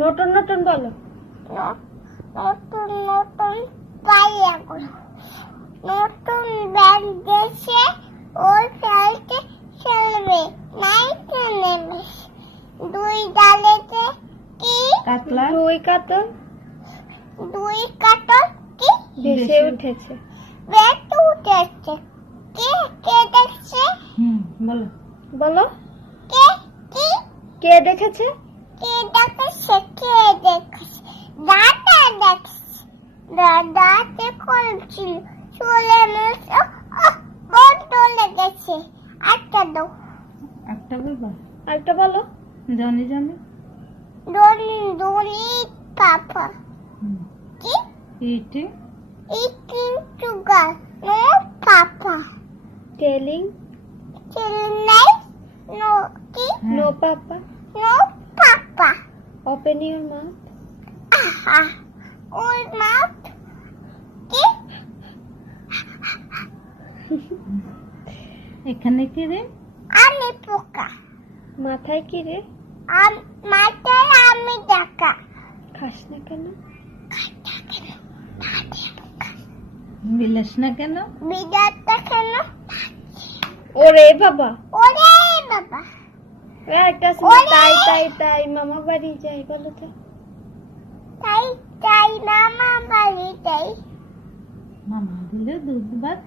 নতুন নতুন বলো। নতুন নতুন পাইয়াগুলো নতুন ব্যাগ গেছে ওর সাইডে খেলবে নাই নেবে দুই ডালেতে কি কাতলা দুই কাতল কি ভেসে উঠেছে। বেটে উঠেছে কে কে দেখছে বলো বলো কে কি কে দেখেছে? কে দেখছে কে দেখছে দাদা দেখছে দাদাতে করছিল চলে মেশে বন্ধ লেগেছে একটা দাও একটা বলবো একটা বলো জানি জানি দড়ি পাপা কি ইটি eating sugar no papa telling nice no ki no papa no papa open your mouth aha old mouth ki এখানে কি রে? আমি পোকা মাথায় কি রে? মাথায় আমি দেখা খাস না কেন? বিলাস না কেন? বিড়ালটা কেন ওরে বাবা একটা তাই তাই তাই মামা বাড়ি যাই বলো তো তাই তাই মামা বাড়ি যাই মামা দিলে দুধ ভাত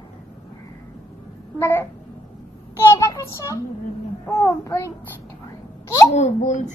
কে দেখেছে ও বলছে ও বলছে